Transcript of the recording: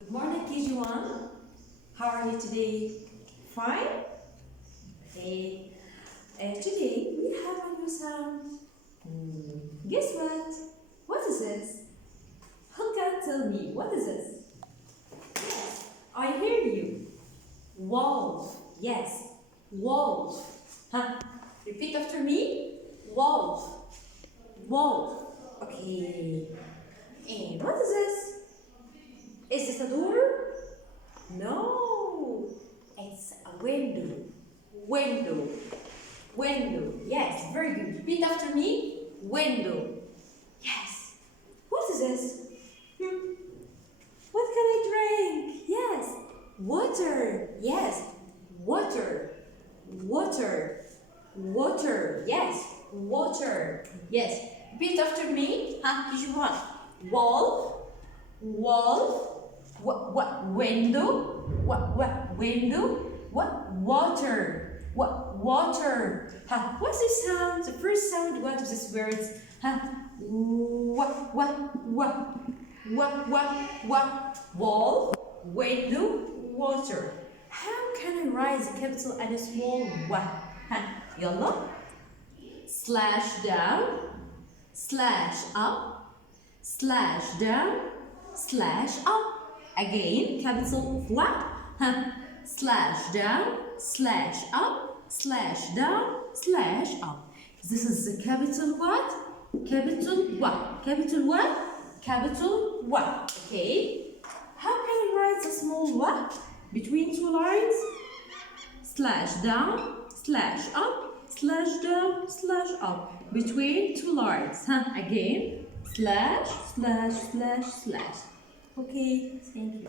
Good morning, kg1l. How are you today? Fine? Okay. Today we have a new sound. Guess what? What is this? Who can tell me? What is this? Yes, I hear you. Wolf. Yes, wolf. Huh? Repeat after me. Wolf. Wolf. Okay. And what is this? Is this a door? No, it's a window. Window. Window. Yes, very good. Repeat after me. Window. Yes. What is this? What can I drink? Yes. Water. Yes. Water. Water. Water. Yes. Water. Yes. Repeat after me. Did you want? Wall. Wall. What window? What window? What water? What water? What's this sound? The first sound. What of these words? What wall, window, water. How can I write the capital and a small what? Yalla. Slash down, slash up, slash down, slash up. Again, capital what? Slash down, slash up, slash down, slash up. This is the capital what? Capital what? Capital what? Capital what? Okay. How can I write the small what? Between two lines? Slash down, slash up, slash down, slash up. Between two lines. Again, slash, slash, slash, slash. Okay, thank you.